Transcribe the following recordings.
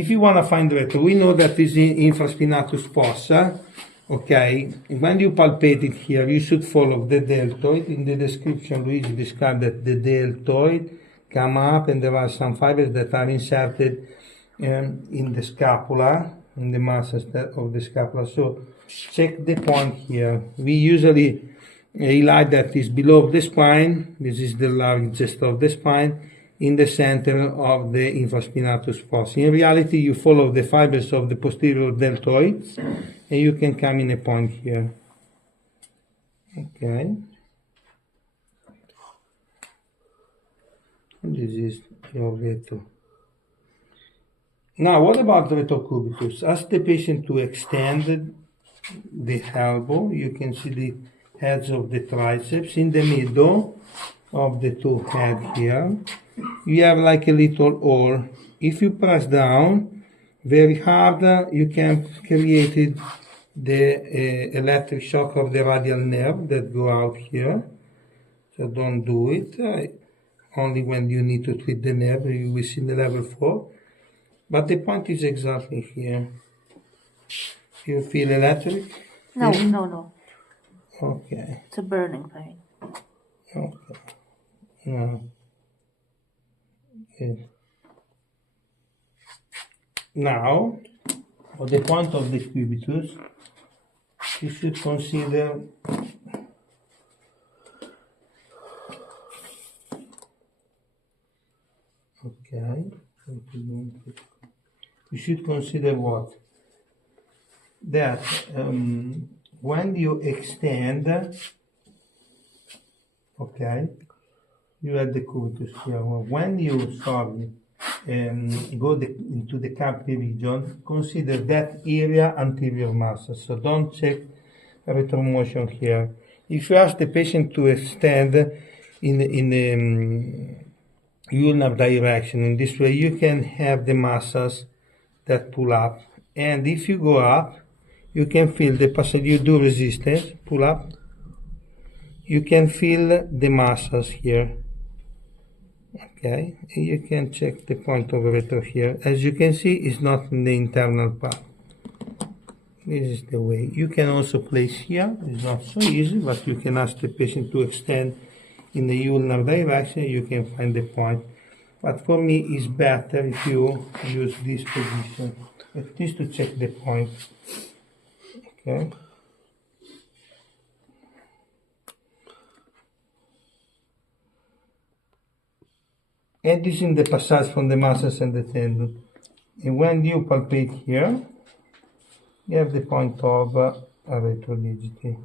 If you want to find retro, we know that this is infraspinatus fossa. Okay, when you palpate it here, you should follow the deltoid. In the description, Luigi described that the deltoid come up and there are some fibers that are inserted in the scapula, in the muscles of the scapula. So check the point here. We usually highlight that is below the spine. This is the largest of the spine, in the center of the infraspinatus fossa. In reality, you follow the fibers of the posterior deltoids, and you can come in a point here. Okay. And this is your retro. Now, what about retrocubitus? Ask the patient to extend the elbow. You can see the heads of the triceps in the middle of the two heads here. You have like a little hole. If you press down very hard, you can create the electric shock of the radial nerve that go out here. So don't do it. Only when you need to treat the nerve, you will see the level 4. But the point is exactly here. You feel electric? No, no. Okay. It's a burning pain. Okay. No. Okay. Now, at the point of the cubitus, you should consider you should consider what? That when you extend, okay, you have the cubitus here. When you go into the cavity region, consider that area anterior muscle. So don't check retromotion here. If you ask the patient to extend in the ulnar direction, in this way you can have the muscles that pull up. And if you go up, you can feel the passage. You do resistance, pull up. You can feel the muscles here. Okay, you can check the point of retro here. As you can see, it's not in the internal part. This is the way. You can also place here. It's not so easy, but you can ask the patient to extend in the ulnar direction. You can find the point. But for me, it's better if you use this position, at least to check the point. Okay. And this is the passage from the muscles and the tendon. And when you palpate here, you have the point of retrodigity.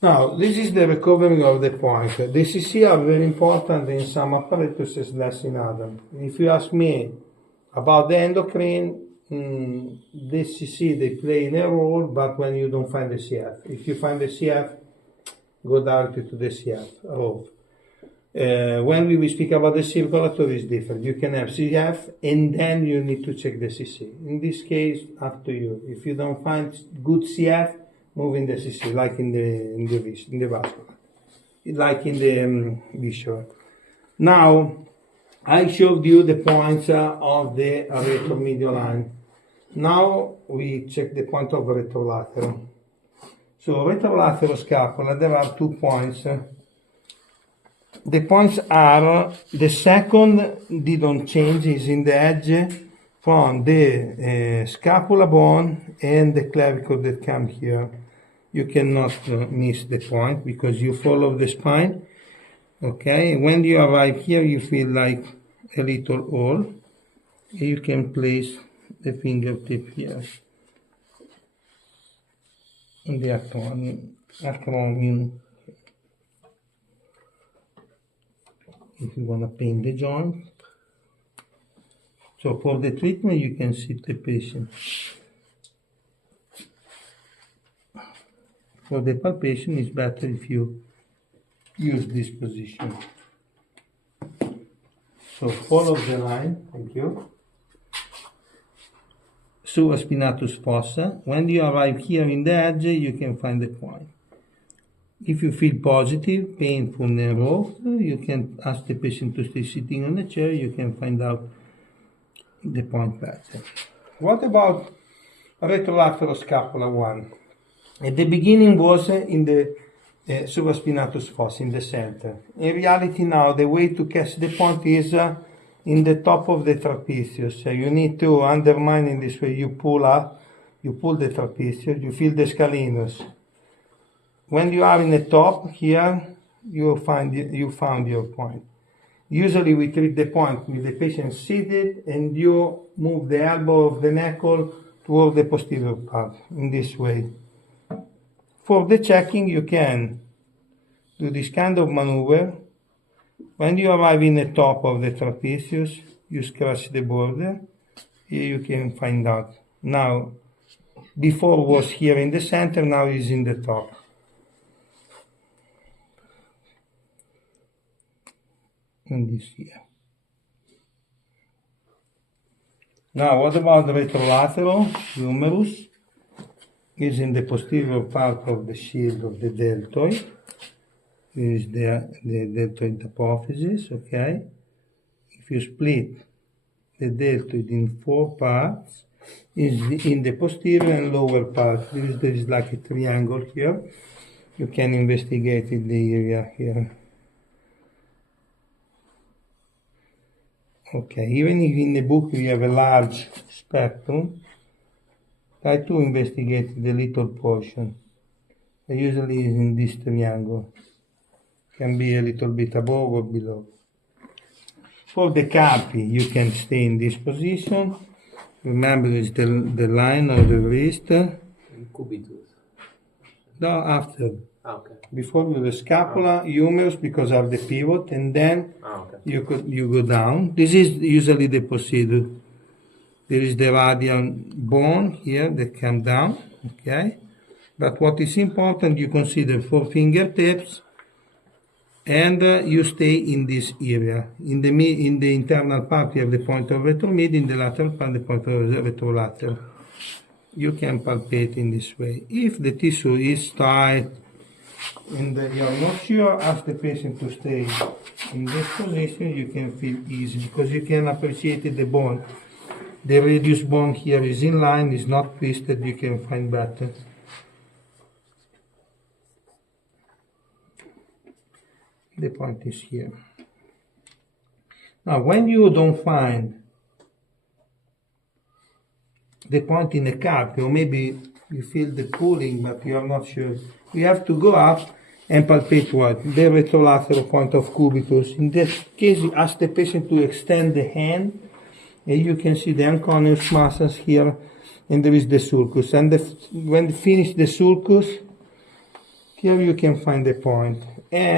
Now, this is the recovery of the point. The CC are very important in some apparatuses, less in others. If you ask me about the endocrine, the CC, they play a role, but when you don't find the CF. If you find the CF, go directly to the CF road. When we will speak about the circulatory, it's different. You can have CF, and then you need to check the CC. In this case, up to you. If you don't find good CF, move in the CC, like in the vascular, like in the visceral. Now, I showed you the points of the retromedial line. Now we check the point of retrolateral. So retrolateral scapula, there are 2 points. The points are, the second didn't change, is in the edge from the scapula bone and the clavicle that come here. You cannot miss the point because you follow the spine. Okay, when you arrive here, you feel like a little hole. You can place the fingertip here in the acromion. If you want to paint the joint. So for the treatment, you can sit the patient. For the palpation, it's better if you use this position. So follow the line, thank you. Supraspinatus fossa. When you arrive here in the edge, you can find the point. If you feel positive, painful, nerve, you can ask the patient to stay sitting on a chair. You can find out the point better. What about retrolateroscapular one? At the beginning was in the supraspinatus fossa, in the center. In reality now, the way to catch the point is in the top of the trapezius. So you need to undermine in this way. You pull up, you pull the trapezius, you feel the scalenus. When you are in the top here, you found your point. Usually we treat the point with the patient seated and you move the elbow of the knuckle toward the posterior part in this way. For the checking, you can do this kind of maneuver. When you arrive in the top of the trapezius, you scratch the border. Here you can find out. Now, before was here in the center, now is in the top. And this here. Now, what about the retrolateral humerus? Is in the posterior part of the shield of the deltoid. This is the deltoid apophysis, okay? If you split the deltoid in 4 parts, is in the posterior and lower part. There is like a triangle here. You can investigate in the area here. Okay, even if in the book you have a large spectrum, try to investigate the little portion. Usually is in this triangle. Can be a little bit above or below. For the carpi, you can stay in this position. Remember, it's the line of the wrist. Cubitus. No, after. Okay. Before with the scapula, humerus, because of the pivot, and then you go down. This is usually the procedure. There is the radial bone here that come down, okay? But what is important, you consider 4 fingertips, and you stay in this area. In the internal part, you have the point of retromedial, in the lateral part, the point of retrolateral. You can palpate in this way. If the tissue is tight, and you are not sure, ask the patient to stay in this position. You can feel easy, because you can appreciate the bone. The radius bone here is in line, is not twisted, you can find better. The point is here. Now, when you don't find the point in the carpi, or maybe you feel the pulling, but you are not sure, you have to go up and palpate what? The retrolateral point of cubitus. In this case, you ask the patient to extend the hand, and you can see the anconeus muscles here, and there is the sulcus. And when you finish the sulcus, here you can find the point. And